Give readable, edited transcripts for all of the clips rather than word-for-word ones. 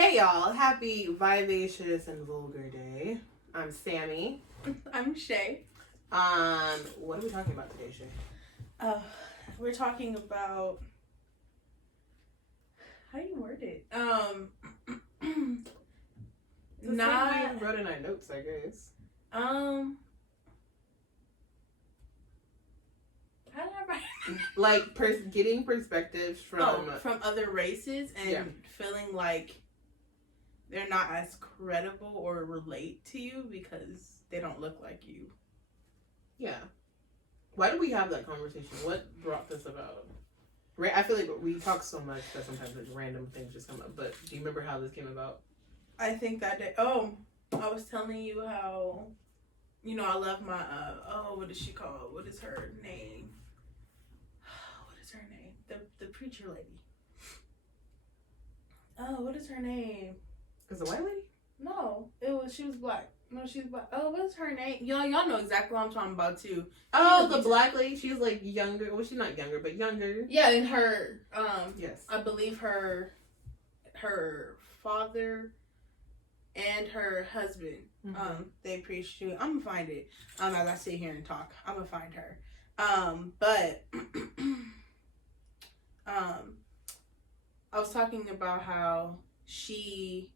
Hey y'all, happy Vivacious and Vulgar Day. I'm Sammy. I'm Shay. What are we talking about today, Shay? We're talking about how do you word it? Not we wrote in our notes, I guess. How did I write? Like getting perspectives from other races and feeling like they're not as credible or relate to you because they don't look like you. Yeah. Why do we have that conversation? What brought this about? I feel like we talk so much that sometimes like random things just come up. But do you remember how this came about? I think that day. Oh, I was telling you how, I love my. What is she called? What is her name? What is her name? The preacher lady. Oh, what is her name? Is it a white lady? No, she was black. No, she's black. Oh, what's her name? Y'all know exactly what I'm talking about too. Oh, the black lady. She's like younger. Well, she's not younger, but younger. Yeah, and her yes, I believe her father and her husband they preached to. I'm gonna find it. As I sit here and talk, I'm gonna find her. But I was talking about how she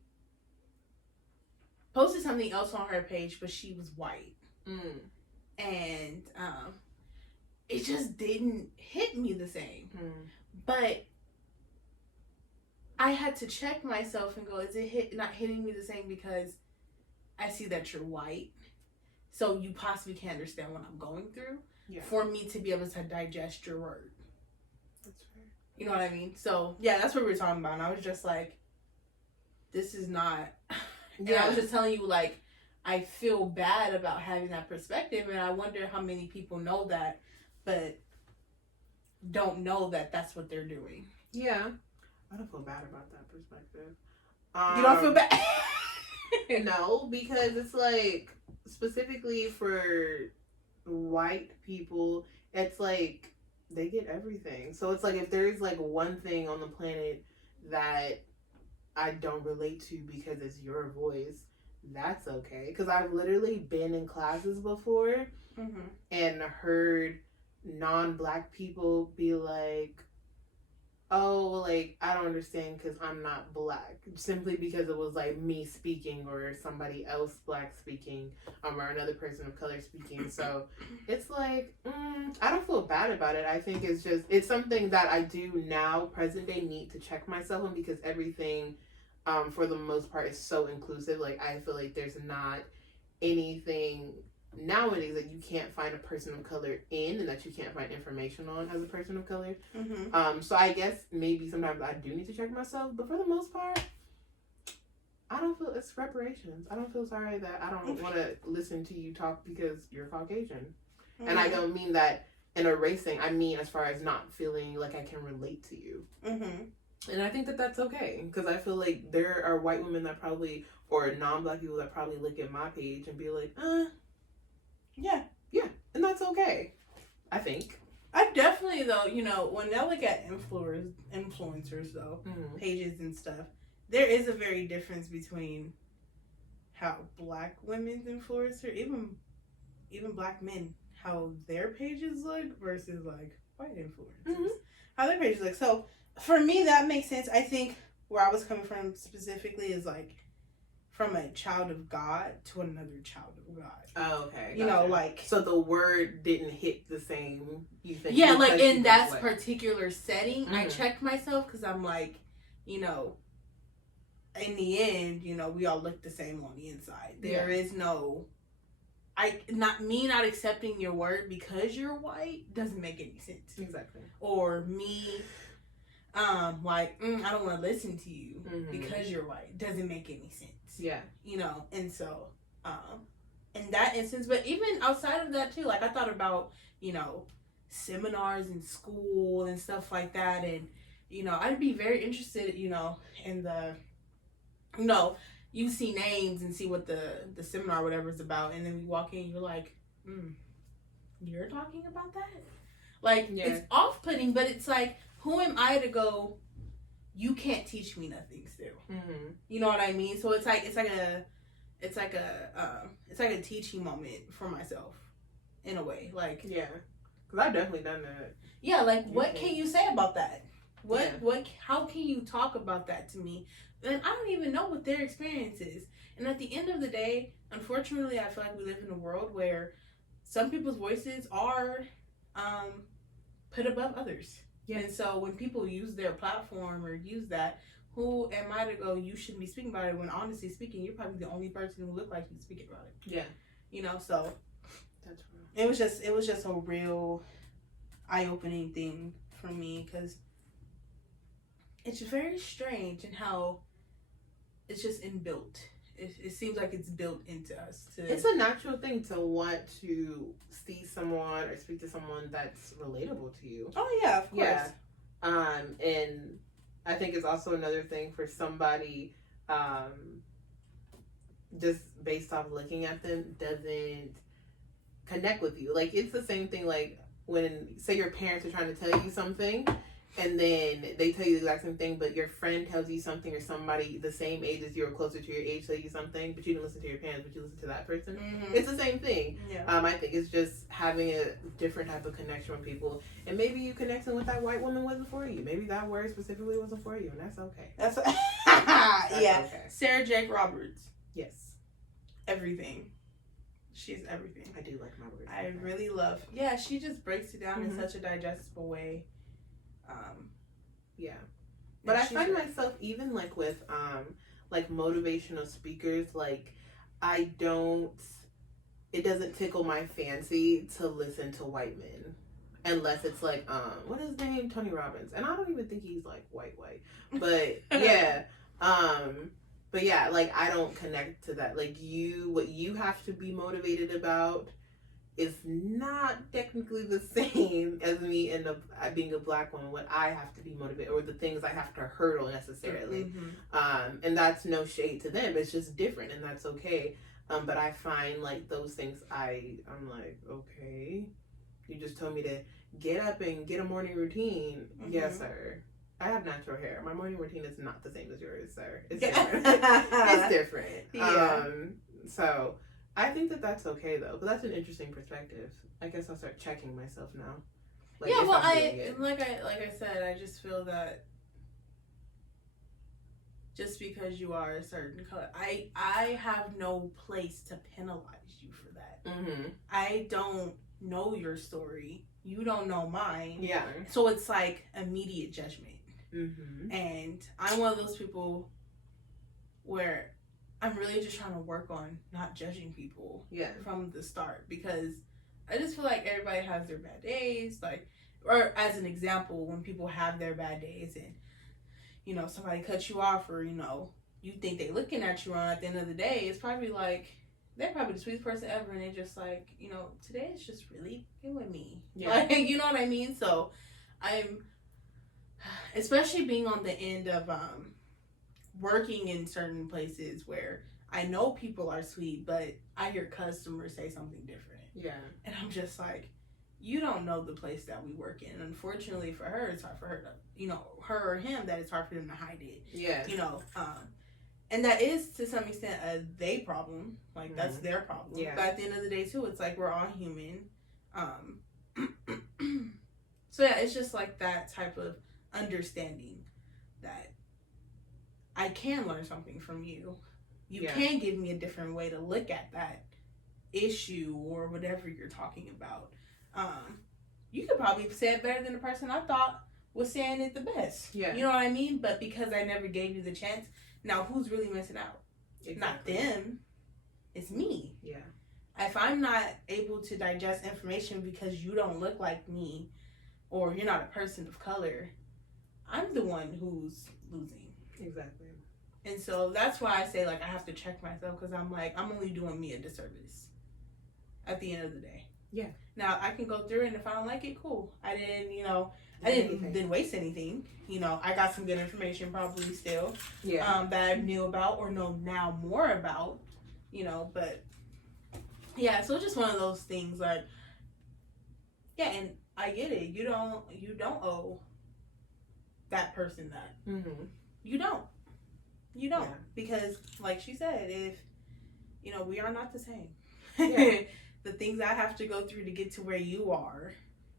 posted something else on her page, but she was white. And it just didn't hit me the same. But I had to check myself and go, is it not hitting me the same because I see that you're white, so you possibly can't understand what I'm going through for me to be able to digest your word. That's fair. You know what I mean? So yeah, that's what we were talking about. And I was just like, this is not. And I was just telling you, like, I feel bad about having that perspective, and I wonder how many people know that, but don't know that that's what they're doing. Yeah. I don't feel bad about that perspective. You don't feel bad? No, because it's like, specifically for white people, it's like, they get everything. So it's like, if there's like one thing on the planet that I don't relate to because it's your voice, that's okay. Because I've literally been in classes before and heard non-black people be like, oh, like, I don't understand because I'm not black. Simply because it was like me speaking or somebody else black speaking or another person of color speaking. So it's like, I don't feel bad about it. I think it's something that I do now, present day, need to check myself on because everything for the most part is so inclusive. Like, I feel like there's not anything nowadays that you can't find a person of color in and that you can't find information on as a person of color. So I guess maybe sometimes I do need to check myself, but for the most part, I don't feel it's reparations. I don't feel sorry that I don't want to listen to you talk because you're Caucasian. And I don't mean that in erasing. I mean as far as not feeling like I can relate to you. And I think that that's okay, because I feel like there are white women that probably, or non-black people that probably look at my page and be like, yeah, and that's okay, I think. I definitely, though, when I look at influencers, though, pages and stuff, there is a very difference between how black women's influencer, even black men, how their pages look versus, like, white influencers. How their pages look. So, for me, that makes sense. I think where I was coming from specifically is, like, from a child of God to another child of God. Oh, okay. Gotcha. Like... So the word didn't hit the same, you think? Yeah, like, in that particular setting, I checked myself because I'm like, in the end, we all look the same on the inside. There is no... not accepting your word because you're white doesn't make any sense. Exactly. Or me... I don't want to listen to you because you're white. Doesn't make any sense. Yeah. And so, in that instance, but even outside of that too, like I thought about, seminars in school and stuff like that. And, I'd be very interested, in the, you see names and see what the seminar or whatever is about. And then we walk in, you're like, you're talking about that? Like, it's off-putting, but it's like, who am I to go you can't teach me nothing still. Mm-hmm. You know what I mean? So it's like a teaching moment for myself in a way. Like, yeah, because I've definitely done that. Yeah, like what can you say about that? What How can you talk about that to me? And I don't even know what their experience is. And at the end of the day, unfortunately, I feel like we live in a world where some people's voices are put above others. Yeah. And so when people use their platform or use that, who am I to go, you shouldn't be speaking about it, when honestly speaking, you're probably the only person who look like you speaking about it. Yeah. You know, so that's real. It was just a real eye-opening thing for me, because it's very strange in how it's just inbuilt. It seems like it's built into us. It's a natural thing to want to see someone or speak to someone that's relatable to you. Oh yeah, of course. Yeah. And I think it's also another thing for somebody, just based off looking at them, doesn't connect with you. Like, it's the same thing, like, when, say, your parents are trying to tell you something, and then they tell you the exact same thing, but your friend tells you something, or somebody the same age as you or closer to your age tell you something, but you didn't listen to your parents, but you listen to that person. Mm-hmm. It's the same thing. Yeah. I think it's just having a different type of connection with people, and maybe you connecting with that white woman wasn't for you. Maybe that word specifically wasn't for you, and that's okay. That's yeah. Okay. Sarah Jake Roberts. Yes. Everything. She's everything. I do like my words. I really love. Yeah, she just breaks it down in such a digestible way. Yeah, but I find myself, even like with like motivational speakers, like it doesn't tickle my fancy to listen to white men unless it's like what is his name, Tony Robbins, and I don't even think he's like white, but yeah. But yeah, like, I don't connect to that. Like, what you have to be motivated about is not technically the same as me and being a black woman. What I have to be motivated, or the things I have to hurdle necessarily. Mm-hmm. And that's no shade to them. It's just different, and that's okay. But I find, like, those things, I'm like, okay, you just told me to get up and get a morning routine. Mm-hmm. Yes, sir. I have natural hair. My morning routine is not the same as yours, sir. It's different. It's different. Yeah. So I think that's okay, though. But that's an interesting perspective. I guess I'll start checking myself now. Like, yeah, well, like I said, I just feel that just because you are a certain color, I have no place to penalize you for that. Mm-hmm. I don't know your story. You don't know mine. Yeah. So it's like immediate judgment. Mm-hmm. And I'm one of those people where I'm really just trying to work on not judging people from the start, because I just feel like everybody has their bad days. Like, or as an example, when people have their bad days and, you know, somebody cuts you off, or, you know, you think they looking at you wrong, at the end of the day, it's probably like, they're probably the sweetest person ever, and they're just like, you know, today is just really killing me. Yeah. Like, you know what I mean? So I'm, especially being on the end of working in certain places where I know people are sweet, but I hear customers say something different. Yeah. And I'm just like, you don't know the place that we work in. Unfortunately for her, it's hard for her to, you know, her or him, that it's hard for them to hide it. Yeah. You know, and that is to some extent a they problem. Like, that's their problem. Yeah. But at the end of the day, too, it's like we're all human. So yeah, it's just like that type of understanding that I can learn something from you. You can give me a different way to look at that issue or whatever you're talking about. You could probably say it better than the person I thought was saying it the best. Yeah. You know what I mean? But because I never gave you the chance, now who's really missing out? Exactly. Not them. It's me. Yeah. If I'm not able to digest information because you don't look like me, or you're not a person of color, I'm the one who's losing. Exactly. And so that's why I say, like, I have to check myself, because I'm like, I'm only doing me a disservice at the end of the day. Yeah. Now, I can go through it, and if I don't like it, cool. I didn't, you know, didn't waste anything. You know, I got some good information probably still. Yeah. That I knew about or know now more about, you know, but yeah, so it's just one of those things, like, yeah, and I get it. You don't owe that person that. Mm-hmm. You don't. Because, like she said, if, we are not the same. Yeah. The things I have to go through to get to where you are,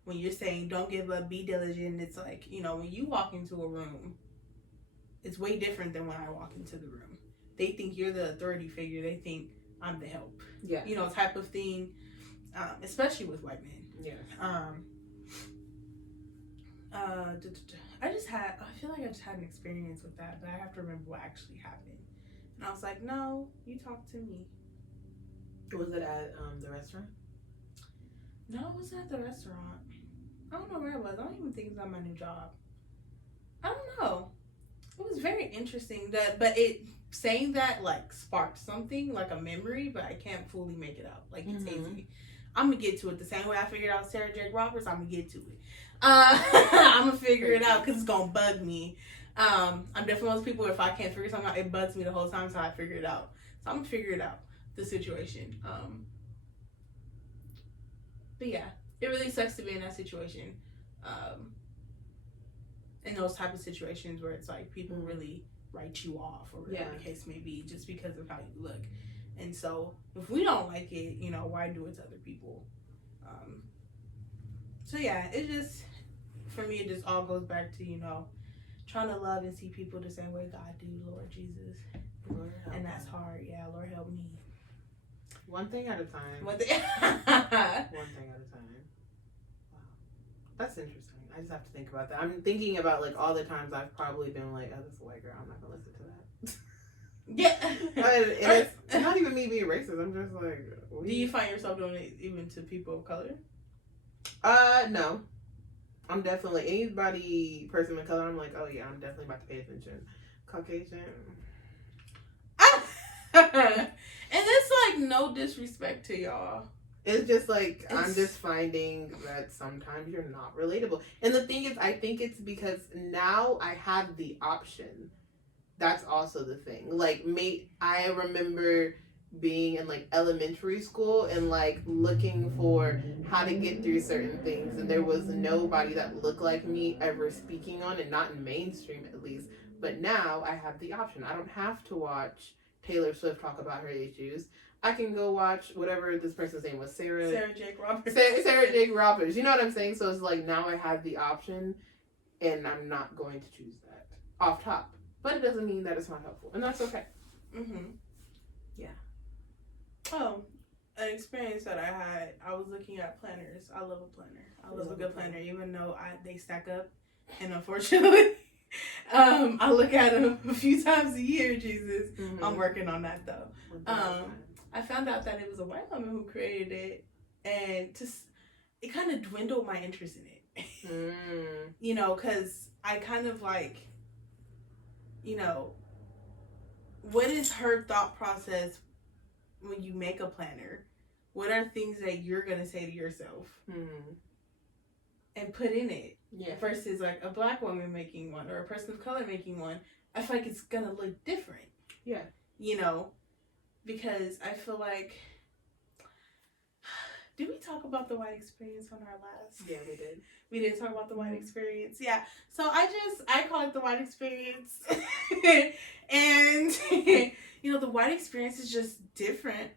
when you're saying don't give up, be diligent, it's like, when you walk into a room, it's way different than when I walk into the room. They think you're the authority figure. They think I'm the help. Yeah. Type of thing, especially with white men. Yes. I feel like I just had an experience with that, but I have to remember what actually happened. And I was like, no, you talk to me. Was it at the restaurant? No, it wasn't at the restaurant. I don't know where it was. I don't even think it was at my new job. I don't know. It was very interesting. But saying that like sparked something, like a memory, but I can't fully make it out. Like it's hazy. I'm gonna get to it the same way I figured out Sarah Jake Roberts. I'm gonna get to it. I'm gonna figure it out because it's gonna bug me. I'm definitely one of those people. If I can't figure something out, it bugs me the whole time. So I figure it out. So I'm gonna figure it out. The situation. But yeah, it really sucks to be in that situation. In those type of situations where it's like people really write you off, or whatever the case may be, just because of how you look. And so if we don't like it, why do it to other people? So yeah, it just, for me, it just all goes back to, trying to love and see people the same way God do, Lord Jesus. Lord help and that's hard. Yeah, Lord help me. One thing at a time. One thing at a time. Wow. That's interesting. I just have to think about that. I'm thinking about like all the times I've probably been like, oh, this is a white girl. I'm not going to listen to that. Yeah. and it's not even me being racist. I'm just like... Do you find yourself doing it even to people of color? No. I'm definitely... person of color, I'm like, oh yeah, I'm definitely about to pay attention. Caucasian... And it's like no disrespect to y'all. It's just like, I'm just finding that sometimes you're not relatable. And the thing is, I think it's because now I have the option. That's also the thing. Like, I remember being in like elementary school and like looking for how to get through certain things. And there was nobody that looked like me ever speaking on it, not in mainstream at least. But now I have the option. I don't have to watch Taylor Swift talk about her issues. I can go watch whatever this person's name was, Sarah Jake Roberts. Sarah Jake Roberts. You know what I'm saying? So it's like now I have the option, and I'm not going to choose that off top. But it doesn't mean that it's not helpful, and that's okay. Yeah. Oh, an experience that I had. I was looking at planners. I love a planner. I love a good planner, even though they stack up, and unfortunately. I look at them a few times a year, Jesus. I'm working on that though. I found out that it was a white woman who created it, and it kind of dwindled my interest in it. Because I kind of like, what is her thought process when you make a planner? What are things that you're going to say to yourself and put in it? Yeah. Versus like a black woman making one or a person of color making one, I feel like it's gonna look different. Yeah. Because I feel like, did we talk about the white experience on our last? Yeah, we did. We did talk about the white experience. Yeah. So I call it the white experience. And the white experience is just different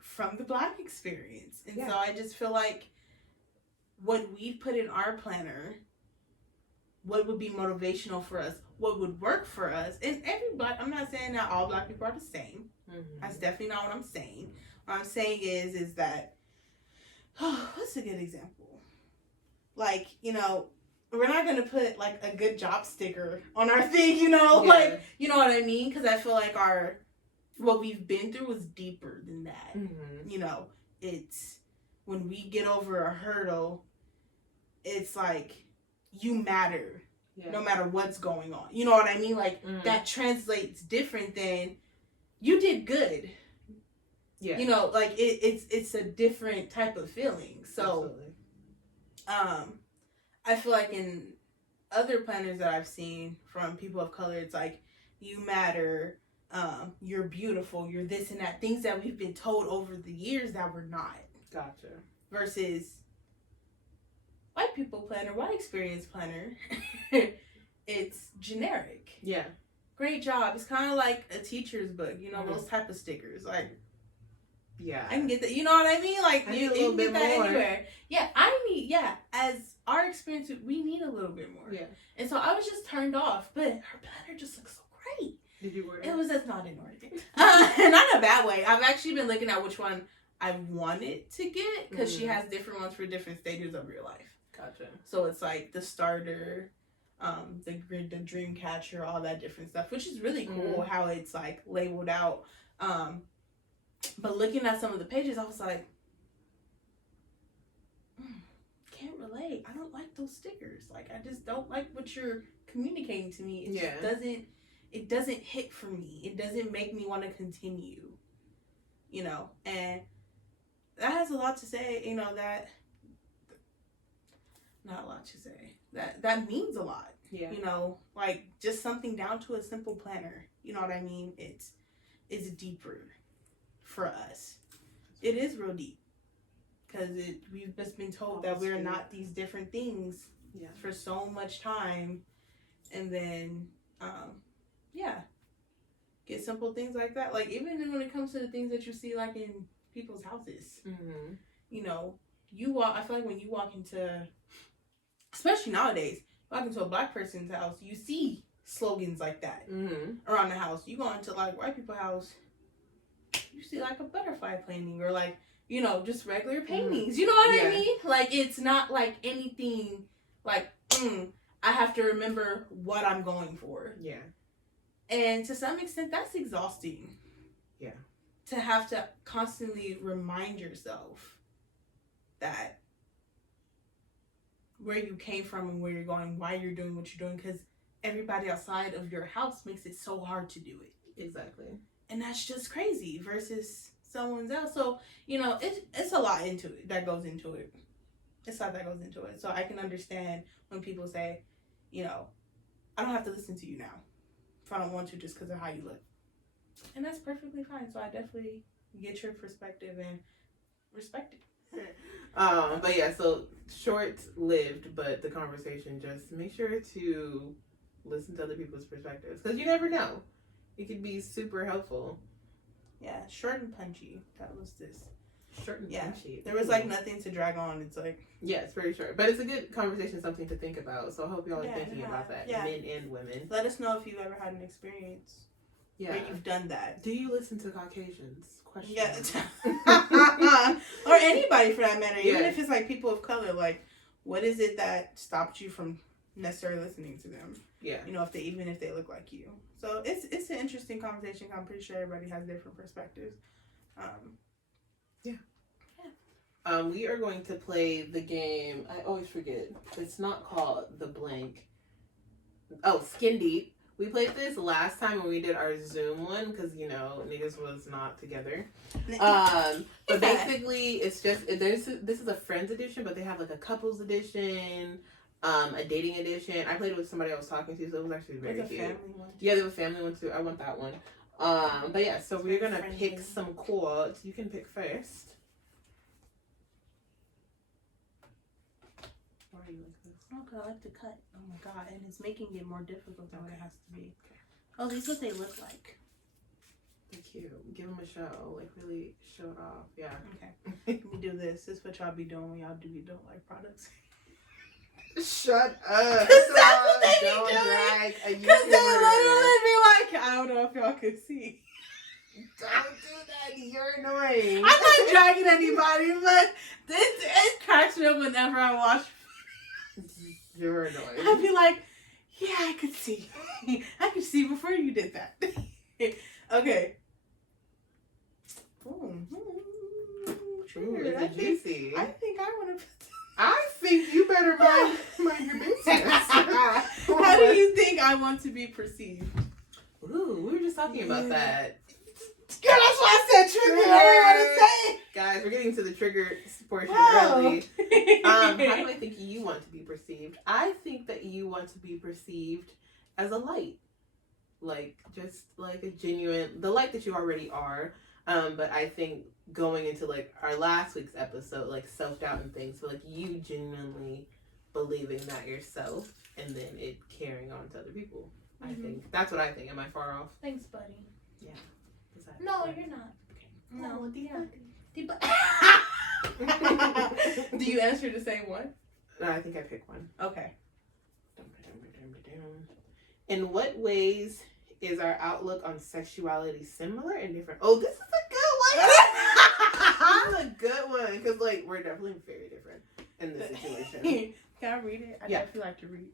from the black experience. And so I just feel like what we put in our planner, what would be motivational for us, what would work for us. And I'm not saying that all black people are the same. That's definitely not what I'm saying. What I'm saying is that, what's a good example? Like, we're not going to put like a good job sticker on our thing, like, you know what I mean? Because I feel like what we've been through is deeper than that. It's when we get over a hurdle, it's like, you matter no matter what's going on. You know what I mean? Like, that translates different than you did good. Yeah. Like, it's a different type of feeling. So, absolutely. I feel like in other planners that I've seen from people of color, it's like, you matter, you're beautiful, you're this and that. Things that we've been told over the years that we're not. Gotcha. Versus white people planner, white experience planner, it's generic. Yeah. Great job. It's kind of like a teacher's book, you know, those type of stickers. Like, yeah, I can get that. You know what I mean? Like, you can get that more. anywhere. Yeah, as our experience, we need a little bit more. Yeah. And so I was just turned off, but her planner just looks so great. Did you order it? It was just not in order. Not in a bad way. I've actually been looking at which one I wanted to get because she has different ones for different stages of your life. Gotcha. So it's like the starter, the dream catcher, all that different stuff, which is really cool how it's like labeled out. But looking at some of the pages, I was like, can't relate. I don't like those stickers. Like, I just don't like what you're communicating to me. It doesn't hit for me. It doesn't make me want to continue, you know, and that has a lot to say, you know, not a lot to say. That means a lot. Yeah. You know, like just something down to a simple planner. You know what I mean? It's deeper for us. It is real deep because we've just been told that we're not these different things for so much time, and then get simple things like that. Like even when it comes to the things that you see like in people's houses, you know, I feel like when you walk into, especially nowadays, walk into a black person's house, you see slogans like that around the house. You go into like white people's house, you see like a butterfly painting or like, you know, just regular paintings. You know what I mean? Like it's not like anything like I have to remember what I'm going for. Yeah. And to some extent that's exhausting. Yeah. To have to constantly remind yourself that where you came from and where you're going, why you're doing what you're doing, because everybody outside of your house makes it so hard to do it. Exactly. And that's just crazy versus someone else. So, you know, it's a lot into it that goes into it. It's a lot that goes into it. So I can understand when people say, you know, I don't have to listen to you now if I don't want to just because of how you look. And that's perfectly fine. So I definitely get your perspective and respect it. But yeah, so short-lived, but the conversation, just make sure to listen to other people's perspectives because you never know. It could be super helpful. Yeah, short and punchy. That was this. Short and punchy. There was like nothing to drag on. It's like, yeah, it's very short, but it's a good conversation, something to think about. So I hope y'all are thinking about that, men and women. Let us know if you've ever had an experience where you've done that. Do you listen to Caucasians? Question. Yeah. Or anybody for that matter. Even if it's like people of color, like what is it that stopped you from necessarily listening to them? Yeah. You know, if they look like you. So it's an interesting conversation. I'm pretty sure everybody has different perspectives. We are going to play the game. I always forget. It's not called The Blank. Oh, Skin Deep. We played this last time when we did our Zoom one because, you know, niggas was not together. But basically, it's just, this is a Friends edition, but they have like a couples edition, a dating edition. I played it with somebody I was talking to, so it was actually very cute. Family one too. Yeah, they have a family one too. I want that one. But yeah, so we're going to pick some quotes. You can pick first. Why are you like this? Oh, because I like to cut. Oh my god, and it's making it more difficult than what it has to be. Okay. Oh, these what they look like. They're cute. Give them a show. Like, really show it off. Yeah. Okay. Let me do this. This is what y'all be doing when y'all don't like products. Shut up. Because that's what they be don't doing. drag a Because they YouTuber. literally be like, I don't know if y'all can see. Don't do that. You're annoying. I'm not dragging anybody, but it cracks me up whenever I watch. You're annoying. I'd be like, yeah, I could see. I could see before you did that. Okay. Ooh, is it juicy? I think I want to. I think you better mind your business. How do you think I want to be perceived? Ooh, we were just talking about that. Girl, that's why I said trigger. I don't want to say. Guys, we're getting to the trigger portion early. How do I think you want to be perceived? I think that you want to be perceived as a light. Like, just like a genuine, the light that you already are. But I think going into like our last week's episode, like self-doubt and things, but like you genuinely believing that yourself and then it carrying on to other people. I Mm-hmm. think that's what I think. Am I far off? Thanks, buddy. Yeah. No, you're not. Okay. No, do you answer the same one? No, I think I picked one. Okay. In what ways is our outlook on sexuality similar and different? Oh, this is a good one. This is a good one because, like, we're definitely very different in this situation. Can I read it? I definitely like to read.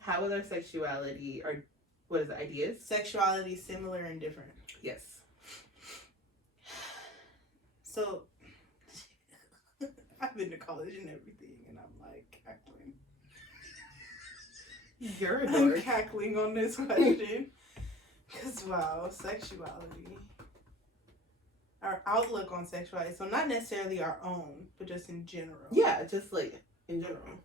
How is our sexuality, or what is it, ideas? Sexuality similar and different. Yes. So, I've been to college and everything, and I'm like cackling. You're a I'm dork. cackling on this question. Because, wow, sexuality. Our outlook on sexuality. So, not necessarily our own, but just in general. Yeah, just like in general.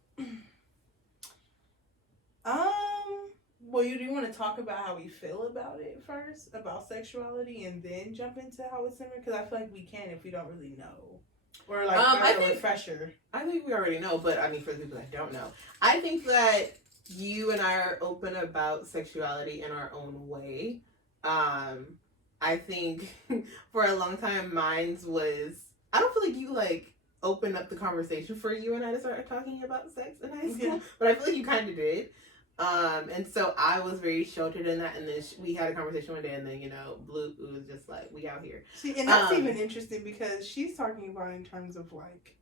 Well, do you want to talk about how we feel about it first, about sexuality, and then jump into how it's similar? Because I feel like we can if we don't really know, or like a refresher. I think we already know, but I mean, for the people that don't know, I think that you and I are open about sexuality in our own way. I think for a long time, mine's was. I don't feel like you like opened up the conversation for you and I to start talking about sex in high school, but I feel like you kind of did. And so I was very sheltered in that, and then we had a conversation one day, and then, you know, Blue was just like, we out here. See, and that's even interesting because she's talking about in terms of like...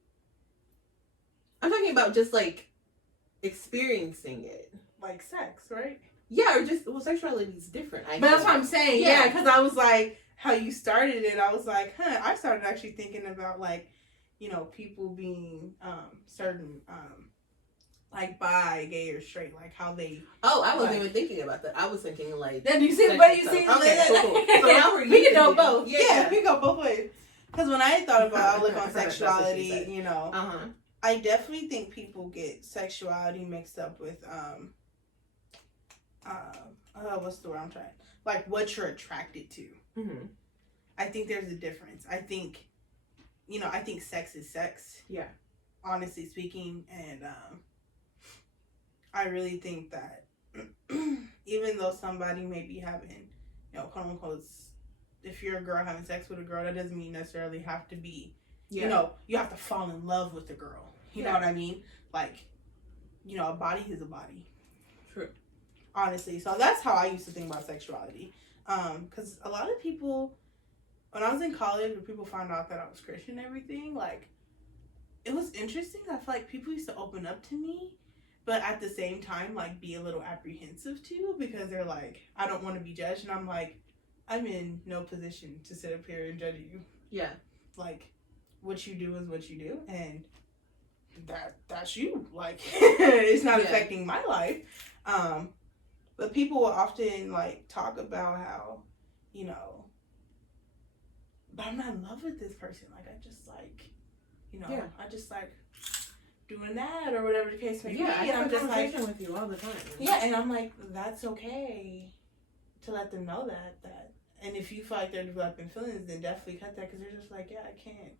I'm talking about just, like, experiencing it. Like sex, right? Yeah, or just, well, sexuality is different. But that's what I'm saying, yeah, because I was like, how you started it, I was like, I started actually thinking about, like, you know, people being certain... like bi, gay, or straight, like how they. Oh, I wasn't even thinking about that. I was thinking like. Then you see, but you see, okay, cool. So now we can go both. Yeah, we go both ways. Because when I thought about outlook on sexuality, you know, I definitely think people get sexuality mixed up with what's the word I'm trying? Like what you're attracted to. Mm-hmm. I think there's a difference. I think, you know, I think sex is sex. Yeah. Honestly speaking, and I really think that even though somebody may be having, you know, quote unquote, if you're a girl having sex with a girl, that doesn't mean necessarily have to be, you know, you have to fall in love with the girl. You know what I mean? Like, you know, a body is a body. True. Honestly. So that's how I used to think about sexuality. Because a lot of people, when I was in college, when people found out that I was Christian and everything, like, it was interesting. I feel like people used to open up to me, but at the same time, like, be a little apprehensive too, because they're like, I don't want to be judged. And I'm like, I'm in no position to sit up here and judge you. Yeah. Like, what you do is what you do, and that's you. Like, it's not affecting my life. But people will often, like, talk about how, you know, but I'm not in love with this person. Like, I just, like, you know, I just, like, doing that or whatever the case may be. Yeah, I have I'm a just conversation with you all the time. Yeah, and I'm like, that's okay to let them know that. And if you feel like they're developing feelings, then definitely cut that, because they're just like, yeah, I can't.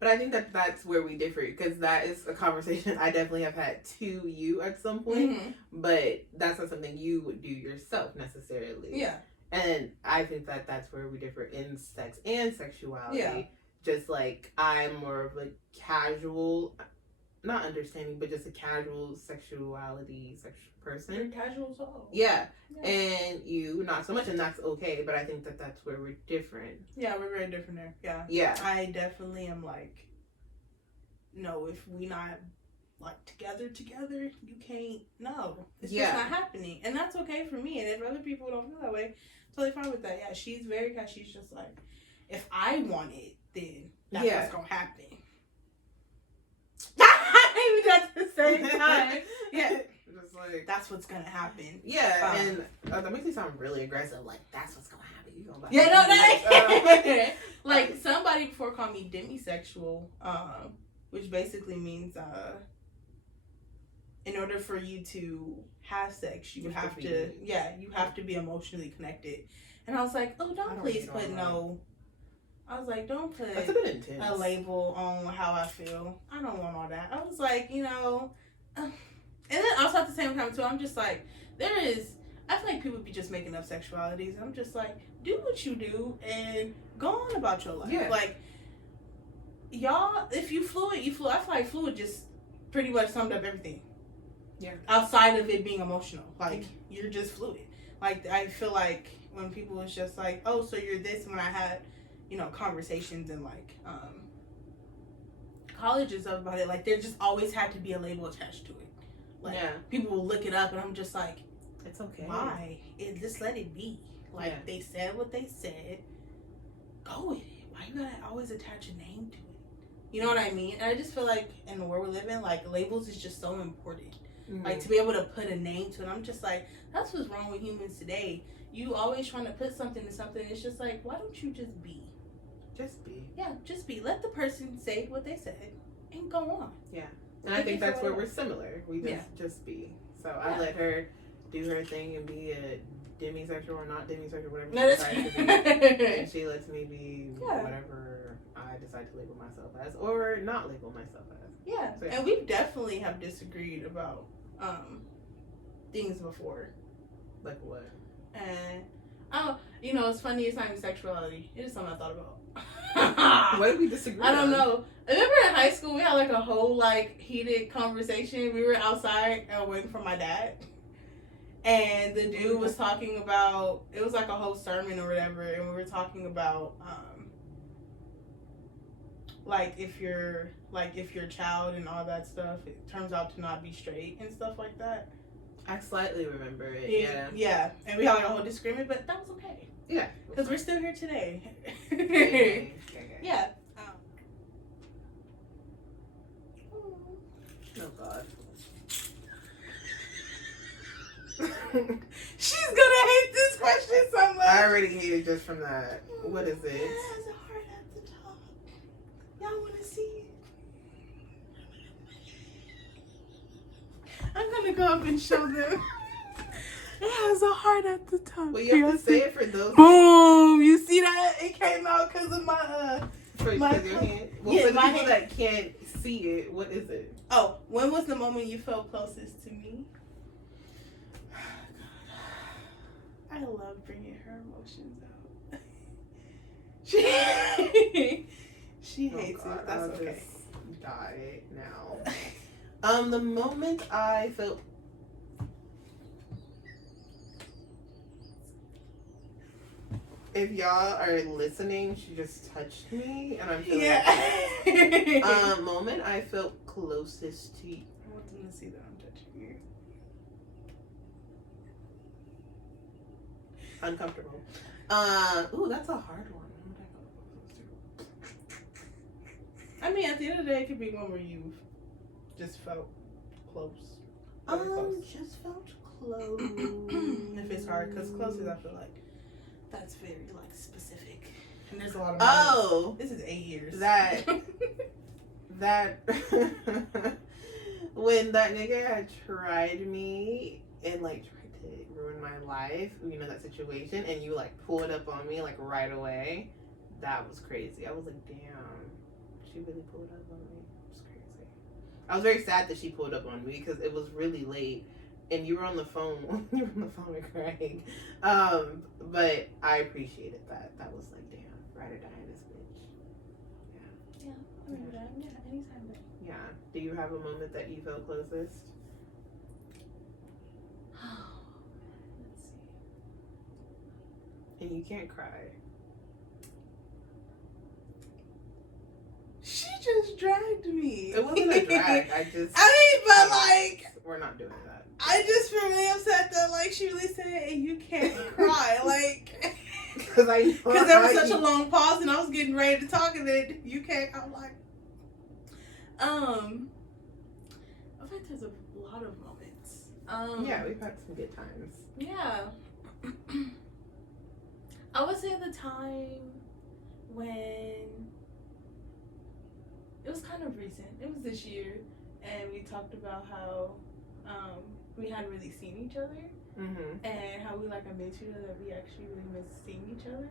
But I think that that's where we differ, because that is a conversation I definitely have had to you at some point, but that's not something you would do yourself necessarily. Yeah. And I think that that's where we differ in sex and sexuality. Yeah. Just like I'm more of a casual, not understanding, but just a casual sexuality person. You're casual soul. Yeah. And you not so much, and that's okay, but I think that that's where we're different. Yeah, we're very different there. Yeah. Yeah. I definitely am like, no, if we not like together, you can't, no. It's just not happening. And that's okay for me. And if other people don't feel that way, totally fine with that. Yeah, she's very, she's just like, if I want it, then that's what's going to happen. Maybe that's the same time. Yeah. Just like, that's what's going to happen. Yeah, and that makes me sound really aggressive. Like, that's what's going to happen. You gonna like, somebody before called me demisexual, which basically means, in order for you to have sex, you have to be emotionally connected. And I was like, oh, don't please put no I was like, don't put That's a bit intense. a label on how I feel. I don't want all that. I was like, and then also at the same time too, I'm just like, I feel like people be just making up sexualities. I'm just like, do what you do and go on about your life. Yeah. Like, y'all, if you fluid, you fluid. I feel like fluid just pretty much summed up everything. Yeah. Outside of it being emotional. Like, you're just fluid. Like, I feel like when people is just like, oh, so you're this, when I had, conversations in like college and stuff about it, like there just always had to be a label attached to it. Like people will look it up and I'm just like, it's okay. Why? Just let it be. Like they said what they said. Go with it. Why you gotta always attach a name to it? You know what I mean? And I just feel like in the world we live in, like labels is just so important. Mm-hmm. Like to be able to put a name to it. I'm just like, that's what's wrong with humans today. You always trying to put something to something. It's just like, why don't you just be? Just be. Yeah, just be. Let the person say what they said and go on. Yeah. And I think that's where we're similar. We just be. So I let her do her thing and be a demisexual or not demisexual, whatever she decides to be. And she lets me be whatever I decide to label myself as or not label myself as. Yeah. So, and we definitely have disagreed about things before. Like what? And it's funny, it's not even sexuality. It is something I thought about. What did we disagree on? I don't know. I remember in high school we had like a whole like heated conversation. We were outside waiting for my dad. And the dude was talking about, it was like a whole sermon or whatever, and we were talking about like if your child and all that stuff, it turns out to not be straight and stuff like that. I slightly remember it. Yeah. And we had like a whole disagreement, but that was okay. Yeah. Because we're still here today. Okay. Yeah. Oh, God. She's gonna hate this question so much. I already hate it just from that. What is it? It has a heart at the top. Y'all wanna see it? I'm gonna go up and show them. It has a heart at the top. Well, you have to say it for those. Boom! You see that? It came out because of my for your hand. Well, for the people that can't see it, what is it? Oh, when was the moment you felt closest to me? I love bringing her emotions out. She hates it. That's okay. Just die now. The moment I felt. If y'all are listening, she just touched me, and I'm feeling moment I felt closest to you. I want them to see that I'm touching you. Uncomfortable. Ooh, that's a hard one. I mean, at the end of the day, it could be one where you just felt close. Just felt close. If it's hard, because closest, I feel like that's very like specific, and there's a lot of. Oh, this is 8 years. That when that nigga had tried me and like tried to ruin my life, that situation, and you like pulled up on me like right away. That was crazy. I was like, damn, she really pulled up on me. It was crazy. I was very sad that she pulled up on me because it was really late. And you were on the phone. You were on the phone with Craig. But I appreciated that. That was like, damn, ride or die in this bitch. Yeah. Yeah, I remember that. Yeah, anytime. But... Yeah. Do you have a moment that you felt closest? Let's see. And you can't cry. She just dragged me. It wasn't a drag. But like, we're not doing that. I just feel really upset that like she really said, "And you can't cry," like because there was such a long pause and I was getting ready to talk and then you can't. I'm like, I think there's a lot of moments. Yeah, we've had some good times. Yeah, I would say the time when it was kind of recent. It was this year, and we talked about how we hadn't really seen each other, and how we like admit to each other that we actually really miss seeing each other,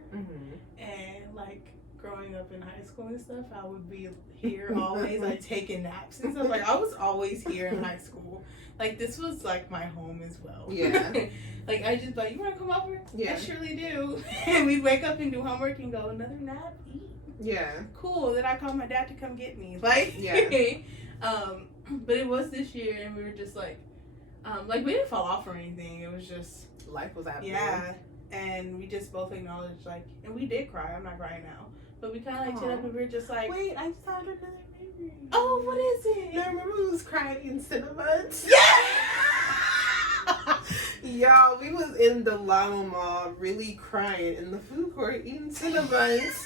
and like growing up in high school and stuff, I would be here always, like, taking naps and stuff. Like, I was always here in high school. Like, this was, like, my home as well. Yeah. Like, I just, like, you want to come over? Yeah. I surely do. And we'd wake up and do homework and go, another nap? Eat. Yeah. Cool. Then I called my dad to come get me. Like, yeah. But it was this year, and we were just, like, we didn't fall off or anything. It was just... Life was happening. Yeah. And we just both acknowledged, like, and we did cry. I'm not crying now. But we kind of, like, chatted up and we were just like... Wait, I found another memory. Oh, what is it? No, remember we was crying in Cinebuds? Yeah! Y'all, we was in the Llama Mall really crying in the food court eating Cinebuns.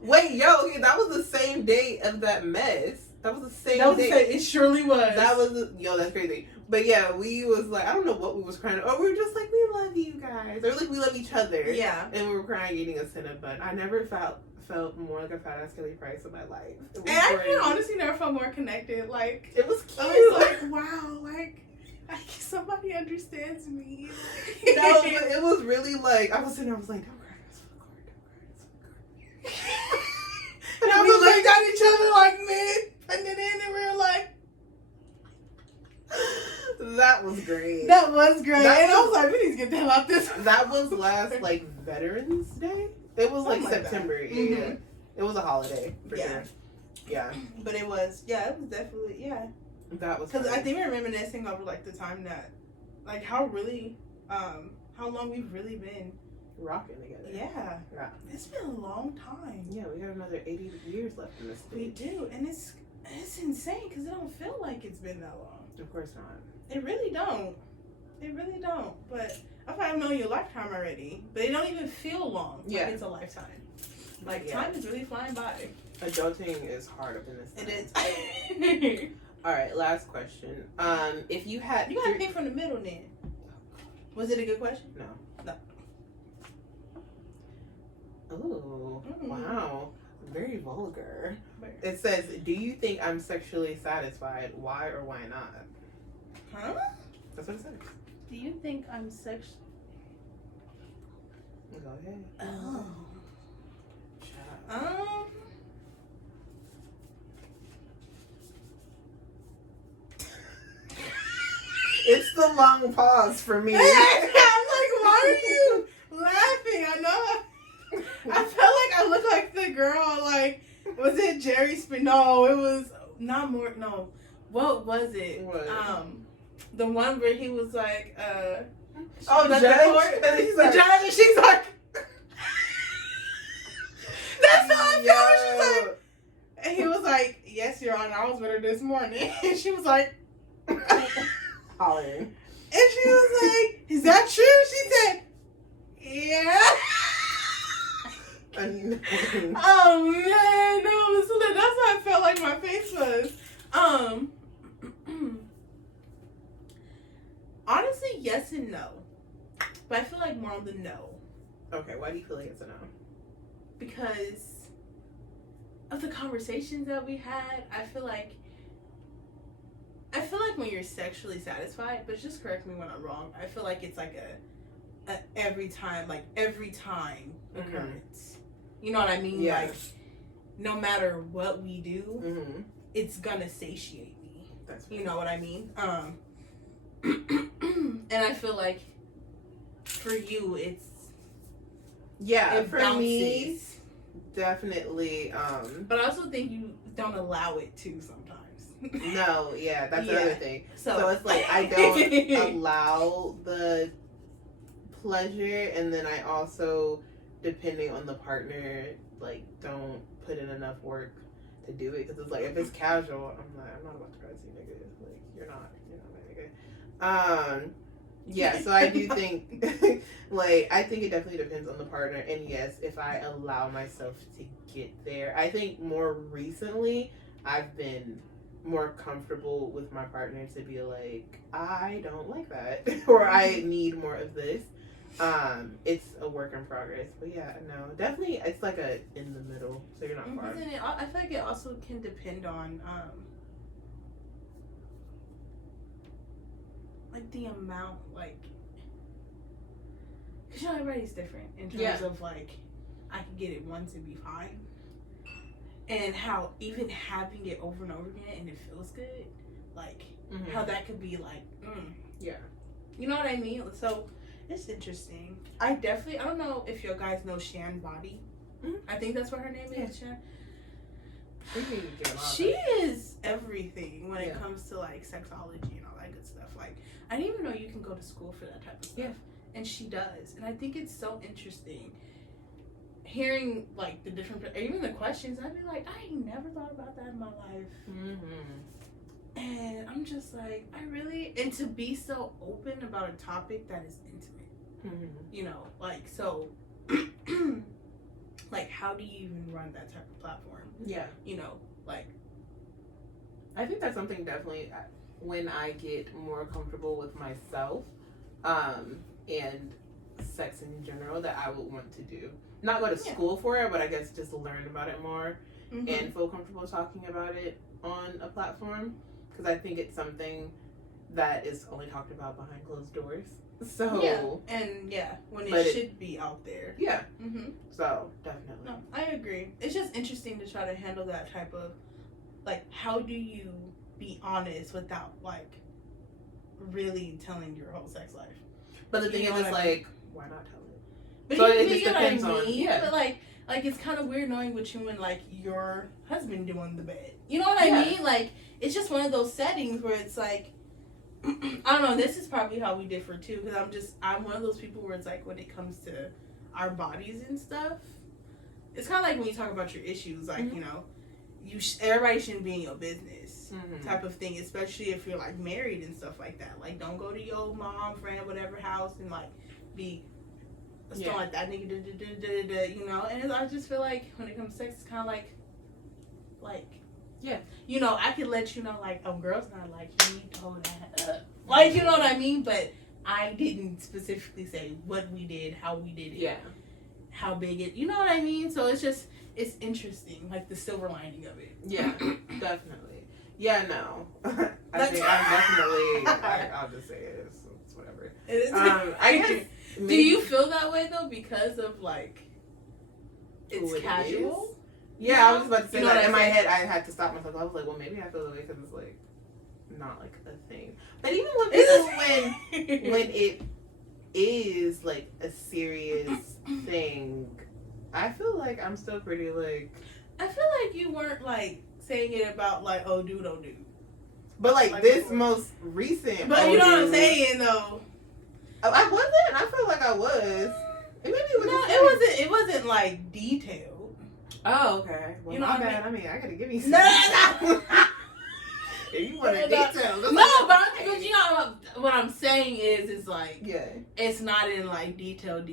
Wait, yo, that was the same day of that mess. That was the same day. It surely was. That was, that's crazy. But yeah, we was like, I don't know what we was crying. Or we were just like, we love you guys. Or like, we love each other. Yeah. And we were crying eating a Cinnabon. I never felt more like a fat ass Kelly Price in my life. And I honestly never felt more connected. Like, it was cute. I was like, wow, like somebody understands me. No, but it was really like, I was sitting there, I was like, don't cry, it's food court, don't cry, it's food court. And we looked at each other like, mid, putting it in, and we were like, that was great. That was great. And I was like, we need to get the hell out this. That was last, like, Veterans Day? It was like September. Like yeah. Mm-hmm. It was a holiday, for sure. Yeah. But it was definitely, That was because I think we were reminiscing over, like, the time that, like, how long we've really been rocking together. Yeah. It's been a long time. Yeah, we got another 80 years left in this thing. We do, and it's insane because it don't feel like it's been that long. Of course not. It really don't. It really don't. But I feel like I've known you a lifetime already, but it don't even feel long. Yeah. Like it's a lifetime. Like time is really flying by. Adulting is hard up in this time. It is. All right, last question. If you had... You gotta pick from the middle then. Was it a good question? No. Ooh, wow. Very vulgar. It says, do you think I'm sexually satisfied? Why or why not? Huh? That's what it says. Do you think I'm sexually... Go ahead. Oh. It's the long pause for me. I'm like, why are you laughing? I know. I felt like I looked like the girl, like, was it Jerry Spin? No, it was not more. No, what was it? What? The one where he was like, the judge, the judge, and she's like, that's how I felt. She's like, and he was like, yes, Your Honor, I was with her this morning, and she was like, hollering, and she was like, is that true? She said, yeah. Oh man, no, so that's how I felt like my face was. Honestly, yes and no, but I feel like more on the no. Okay, why do you feel like it's a no? Because of the conversations that we had. I feel like when you're sexually satisfied, but just correct me when I'm wrong, I feel like it's like a every time occurrence. You know what I mean? Yeah. Like, no matter what we do, it's gonna satiate me. That's you know what I mean? And I feel like for you, it's it for bounces. me, definitely. But I also think you don't allow it to sometimes. No, that's another thing. So it's like I don't allow the pleasure, and then I also, depending on the partner, like, don't put in enough work to do it. Because it's like, if it's casual, I'm not about to crazy nigga. Like, you're not my nigga. Yeah, so I do think, like, I think it definitely depends on the partner. And yes, if I allow myself to get there, I think more recently I've been more comfortable with my partner to be like, I don't like that, or I need more of this. It's a work in progress, but yeah, no, definitely it's like a in the middle, so you're not far. I feel like it also can depend on like the amount, like, because everybody's different in terms of like I could get it once and be fine. And how even having it over and over again and it feels good, like how that could be like, yeah, you know what I mean? So it's interesting. I don't know if you guys know Shan Body. I think that's what her name is. Shan. She is everything when it comes to like sexuality and all that good stuff. Like I didn't even know you can go to school for that type of stuff. And she does, and I think it's so interesting. Hearing like the different, even the questions, I'd be like, I never thought about that in my life. And I'm just like, and to be so open about a topic that is intimate, you know, like, so, like, how do you even run that type of platform? Yeah. You know, like, I think that's something definitely when I get more comfortable with myself, and sex in general that I would want to do. Not go to school for it, but I guess just learn about it more and feel comfortable talking about it on a platform. Because I think it's something that is only talked about behind closed doors. So when it should be out there. Yeah. So definitely. No, I agree. It's just interesting to try to handle that type of, like, how do you be honest without like really telling your whole sex life? But the thing is, it's like, why not tell it? But so it just depends on. But like it's kind of weird knowing what you and like your husband do on the bed. You know what I mean? Like it's just one of those settings where it's like, I don't know. This is probably how we differ too, because I'm one of those people where it's like when it comes to our bodies and stuff, it's kind of like when you talk about your issues, like you know, everybody shouldn't be in your business type of thing, especially if you're like married and stuff like that. Like don't go to your mom, friend, whatever house and like be stuff like that nigga, you know. And I just feel like when it comes to sex, it's kind of like, you know, I could let you know, like, oh, girl's not like you told that up, like, you know what I mean. But I didn't specifically say what we did, how we did it, how big it, you know what I mean. So it's interesting, like the silver lining of it. Yeah, definitely. Yeah, no, I think I'm definitely. I'll just say it. It's whatever. I guess. Do you feel that way though because of like it's casual? Yeah, I was about to say that. In my head, I had to stop myself. I was like, well, maybe I feel the way because it's like not like a thing. But even when people, when it is like a serious thing, I feel like I'm still pretty like. I feel like you weren't like saying it about like, oh, dude, oh, dude. But like this before. Most recent. But you know what I'm saying though. I wasn't. I feel like I was. Maybe it was. No, it wasn't like detailed. Oh, okay. Well, you know my bad. I mean, I gotta give you some. No. If you want a detail. No, but you know what I'm saying is like, it's not in like details.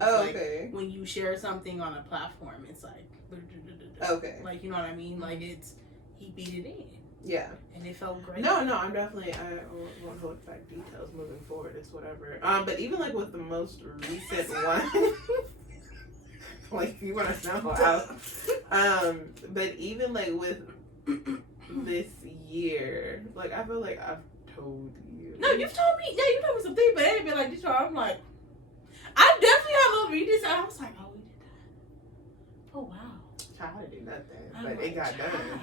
Oh, like, okay. When you share something on a platform, it's like, okay. Like, you know what I mean? Like he beat it in. Yeah. And it felt great. No, I'm definitely, I won't hold back details moving forward. It's whatever. But even like with the most recent one, like you want to know how, but even like with this year, like I feel like I've told you. No, you've told me. Yeah, you told me something, but it ain't been like this. I'm like, I definitely have little readings. And I was like, oh, we did that. Oh wow. Child, I didn't do nothing, but it got done.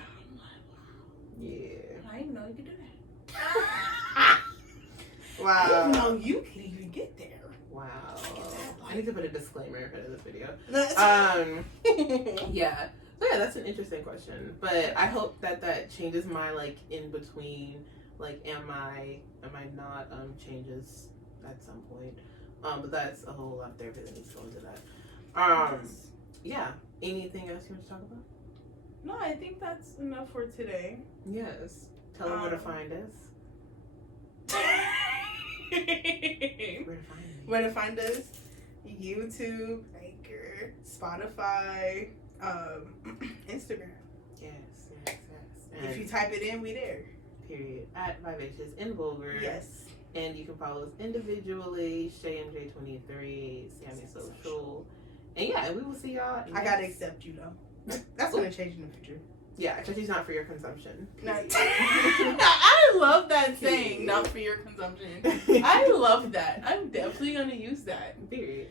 Yeah. I didn't know you could do that. Wow. I didn't know you could even get there. Wow. I need to put a disclaimer in front of this video. Yeah. So yeah, that's an interesting question. But I hope that changes my like in between, like am I not changes at some point. But that's a whole lot of therapy that needs to go into that. Yeah. Anything else you want to talk about? No, I think that's enough for today. Yes. Tell them where to find us. Where to find us? YouTube, Anchor, Spotify, Instagram. Yes. And if you type it in, we there. Period. At Vivacious and Vulgar. Yes. And you can follow us individually, ShayMJ23, Sammy Social. And yeah, we will see y'all. I gotta accept you though. That's gonna change in the future. Yeah, because he's not for your consumption. I love that saying, not for your consumption. I love that. I'm definitely gonna use that. Period.